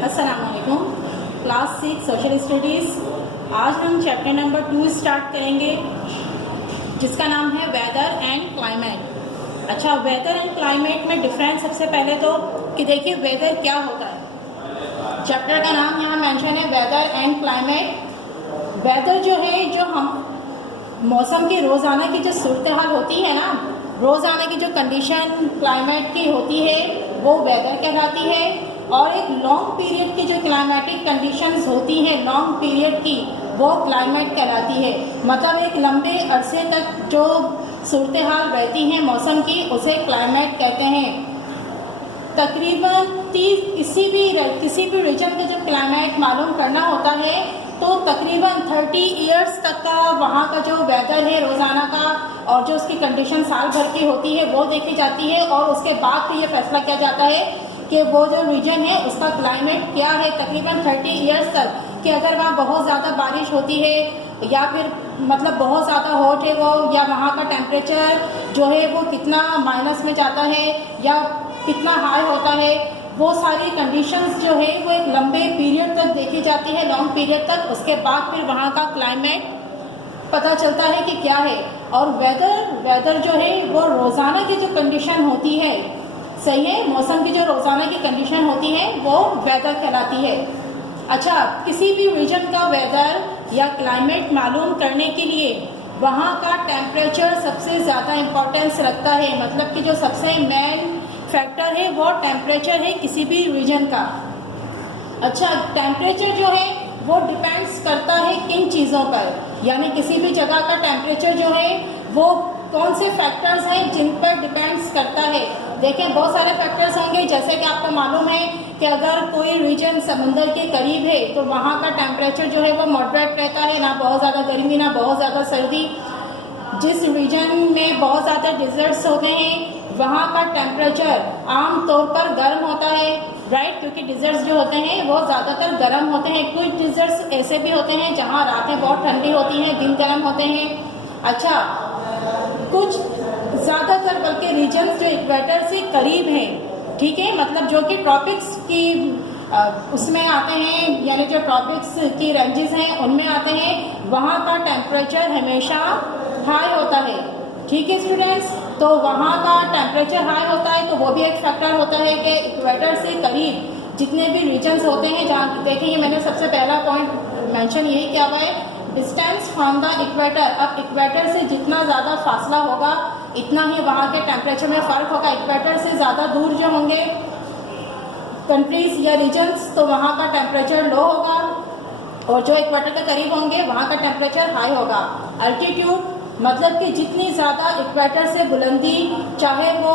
अस्सलाम वालेकुम। Class 6 social studies. आज हम चैप्टर नंबर 2 स्टार्ट करेंगे जिसका नाम है वेदर एंड क्लाइमेट। अच्छा, वेदर एंड क्लाइमेट में डिफरेंस सबसे पहले तो कि देखिए वेदर क्या होता है। चैप्टर का नाम यहाँ मेंशन है वेदर एंड क्लाइमेट। वेदर जो है, जो हम मौसम की रोज़ाना की जो सूरत हाल होती है ना, रोज़ाना की जो कंडीशन क्लाइमेट की होती है वो वेदर कहलाती है। और एक लॉन्ग पीरियड की जो क्लाइमेटिक कंडीशंस होती हैं लॉन्ग पीरियड की, वो क्लाइमेट कहलाती है। मतलब एक लंबे अरसे तक जो सूरत हाल रहती हैं मौसम की, उसे क्लाइमेट कहते हैं। तकरीबन किसी भी रीजन का जब क्लाइमेट मालूम करना होता है तो तकरीबन 30 इयर्स तक का वहाँ का जो वेदर है रोज़ाना का और जो उसकी कंडीशन साल भर की होती है वो देखी जाती है। और उसके बाद फिर ये फैसला किया जाता है कि वो जो रीजन है उसका क्लाइमेट क्या है तकरीबन 30 इयर्स तक, कि अगर वहाँ बहुत ज़्यादा बारिश होती है या फिर मतलब बहुत ज़्यादा हॉट है वो, या वहाँ का टेम्परेचर जो है वो कितना माइनस में जाता है या कितना हाई होता है, वो सारी कंडीशंस जो है वो एक लंबे पीरियड तक देखी जाती है, लॉन्ग पीरियड तक। उसके बाद फिर वहाँ का क्लाइमेट पता चलता है कि क्या है। और वेदर जो है वो रोज़ाना की जो कंडीशन होती है, सही है, मौसम की जो रोज़ाना की कंडीशन होती है वो वेदर कहलाती है। अच्छा, किसी भी रीजन का वेदर या क्लाइमेट मालूम करने के लिए वहाँ का टेम्परेचर सबसे ज़्यादा इम्पोर्टेंस रखता है। मतलब कि जो सबसे मेन फैक्टर है वो टेम्परेचर है किसी भी रीजन का। अच्छा, टेम्परेचर जो है वो डिपेंड्स करता है किन चीज़ों पर, यानी किसी भी जगह का टेम्परेचर जो है वो कौन से फैक्टर्स हैं जिन पर डिपेंड्स करता है। देखें, बहुत सारे फैक्टर्स होंगे, जैसे कि आपको मालूम है कि अगर कोई रीजन समुंदर के करीब है तो वहाँ का टेम्परेचर जो है वो मॉडरेट रहता है, ना बहुत ज़्यादा गर्मी ना बहुत ज़्यादा सर्दी। जिस रीजन में बहुत ज़्यादा डिजर्ट्स होते हैं वहाँ का टेम्परेचर आम तौर पर गर्म होता है, राइट, क्योंकि डिजर्ट्स जो होते हैं वो ज़्यादातर गर्म होते हैं। कुछ डिजर्ट्स ऐसे भी होते हैं जहाँ रातें बहुत ठंडी होती हैं, दिन गर्म होते हैं। अच्छा, कुछ ज़्यादातर बल्कि रीजन्स जो इक्वेटर से करीब हैं, ठीक है, मतलब जो कि ट्रॉपिक्स की उसमें आते हैं, यानी जो ट्रॉपिक्स की रेंजेस हैं उनमें आते हैं, वहाँ का टेम्परेचर हमेशा हाई होता है। ठीक है स्टूडेंट्स, तो वहाँ का टेम्परेचर हाई होता है तो वो भी एक फैक्टर होता है कि इक्वेटर से करीब जितने भी रीजन्स होते हैं, जहाँ देखिए मैंने सबसे पहला पॉइंट मेंशन यही किया हुआ है, डिस्टेंस फ्रॉम द इक्वेटर। अब इक्वेटर से जितना ज़्यादा फासला होगा इतना ही वहाँ के टेम्परेचर में फ़र्क होगा। इक्वेटर से ज़्यादा दूर जो होंगे कंट्रीज़ या रीजन्स तो वहाँ का टेम्परेचर लो होगा, और जो इक्वेटर के करीब होंगे वहाँ का टेम्परेचर हाई होगा। अल्टीट्यूड मतलब कि जितनी ज़्यादा इक्वेटर से बुलंदी, चाहे वो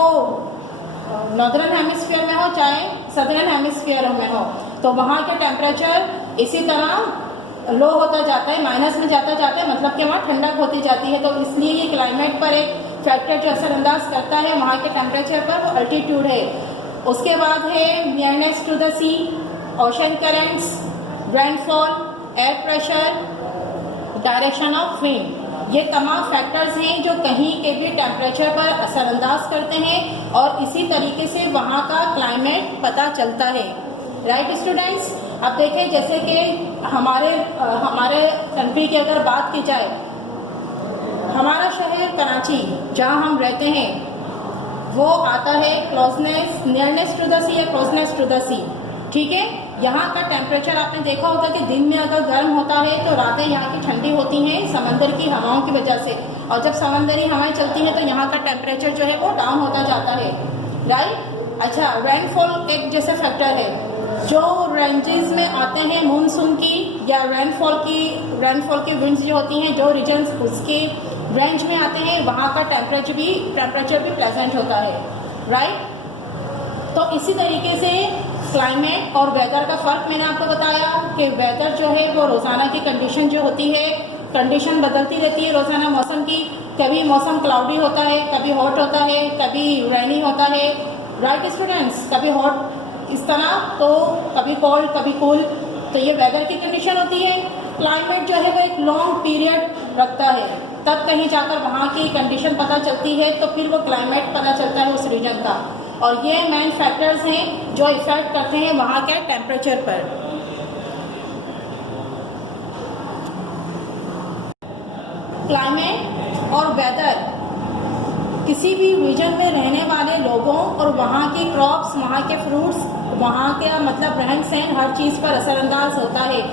नॉर्दर्न हेमिस्फीयर में हो चाहे सदर्न हेमिस्फीयर में हो, तो वहाँ के टेम्परेचर इसी तरह लो होता जाता है, माइनस में जाता है, मतलब कि वहाँ ठंडक होती जाती है। तो इसलिए ये क्लाइमेट पर एक फैक्टर जो असरअंदाज करता है वहाँ के टेम्परेचर पर, वो अल्टीट्यूड है। उसके बाद है nearness to the sea, ocean currents, rainfall, air pressure, direction of wind. ये तमाम फैक्टर्स हैं जो कहीं के भी टेम्परेचर पर असरअंदाज करते हैं और इसी तरीके से वहाँ का क्लाइमेट पता चलता है, राइट स्टूडेंट्स। अब देखें, जैसे कि हमारे कंट्री की अगर बात की जाए, हमारा शहर कराची जहाँ हम रहते हैं वो आता है क्लोजनेस, नियरनेस टू द सी या क्लोजनेस टू द सी, ठीक है। यहाँ का टेम्परेचर आपने देखा होगा कि दिन में अगर गर्म होता है तो रातें यहाँ की ठंडी होती हैं समंदर की हवाओं की वजह से, और जब समंदरी हवाएं चलती हैं तो यहाँ का टेम्परेचर जो है वो डाउन होता जाता है, राइट। अच्छा, रेनफॉल एक जैसे फैक्टर है, जो रेंजेस में आते हैं मानसून की या रेनफॉल की विंड्स जो होती हैं, जो रीजन्स उसके रेंज में आते हैं वहाँ का टेम्परेचर भी प्लेजेंट होता है, राइट। तो इसी तरीके से क्लाइमेट और वेदर का फ़र्क मैंने आपको बताया कि वेदर जो है वो रोज़ाना की कंडीशन जो होती है, कंडीशन बदलती रहती है रोज़ाना मौसम की। कभी मौसम क्लाउडी होता है, कभी हॉट होता है, कभी रेनी होता है, राइट स्टूडेंट्स, कभी हॉट इस तरह, तो कभी कोल्ड कभी कूल। तो ये वेदर की कंडीशन होती है। क्लाइमेट जो है वो एक लॉन्ग पीरियड रखता है, तब कहीं जाकर वहाँ की कंडीशन पता चलती है, तो फिर वो क्लाइमेट पता चलता है उस रीजन का। और ये मेन फैक्टर्स हैं जो इफेक्ट करते हैं वहाँ के टेम्परेचर पर। क्लाइमेट और वेदर किसी भी रीजन में रहने वाले लोगों और वहाँ की क्रॉप्स, वहाँ के फ्रूट्स, वहाँ का मतलब रहन सहन हर चीज़ पर असरअंदाज होता है।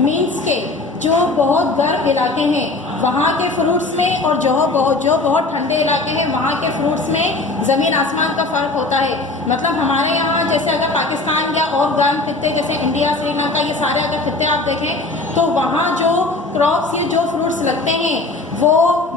मीन्स के जो बहुत गर्म इलाके हैं वहाँ के फ्रूट्स में और जो बहुत ठंडे इलाके हैं वहाँ के फ्रूट्स में ज़मीन आसमान का फ़र्क होता है। मतलब हमारे यहाँ जैसे अगर पाकिस्तान या और गर्म खित्ते जैसे इंडिया, श्रीलंका, ये सारे अगर खित्ते आप देखें तो वहाँ जो क्रॉप्स या जो फ्रूट्स लगते हैं वो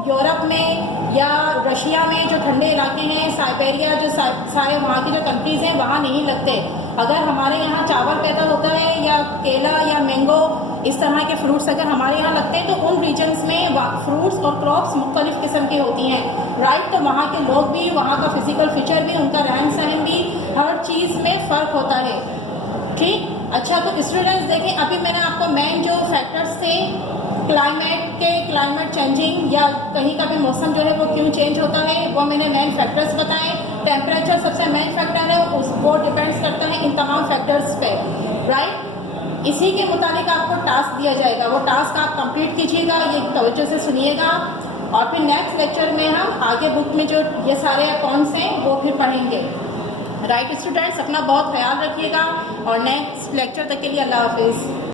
यूरोप में या रशिया में जो ठंडे इलाके हैं, साइबेरिया, जो सारे वहाँ की जो कंट्रीज़ हैं वहाँ नहीं लगते। अगर हमारे यहाँ चावल पैदा होता है या केला या मैंगो, इस तरह के फ्रूट्स अगर हमारे यहाँ लगते हैं तो उन रीजन्स में फ्रूट्स और क्रॉप्स मुख्तलिफ किस्म की होती हैं, राइट। तो वहाँ के लोग भी, वहाँ का फिजिकल फीचर भी, उनका रहन सहन भी, हर चीज़ में फ़र्क होता है, ठीक। अच्छा, तो स्टूडेंट्स देखें, अभी मैंने आपको मेन जो फैक्टर्स थे क्लाइमेट चेंजिंग या कहीं का भी मौसम जो है वो क्यों चेंज होता है वो मैंने मेन फैक्टर्स बताए। टेम्परेचर सबसे मेन फैक्टर है, वो डिपेंड्स करता है इन तमाम फैक्टर्स पे, राइट। इसी के मुताबिक आपको टास्क दिया जाएगा, वो टास्क आप कंप्लीट कीजिएगा, ये तवज्जो से सुनिएगा और फिर नेक्स्ट लेक्चर में हम आगे बुक में जो ये सारे अकाउंट्स हैं वो फिर पढ़ेंगे, राइट। स्टूडेंट्स अपना बहुत ख्याल रखिएगा और नेक्स्ट लेक्चर तक के लिए अल्लाह हाफिज़।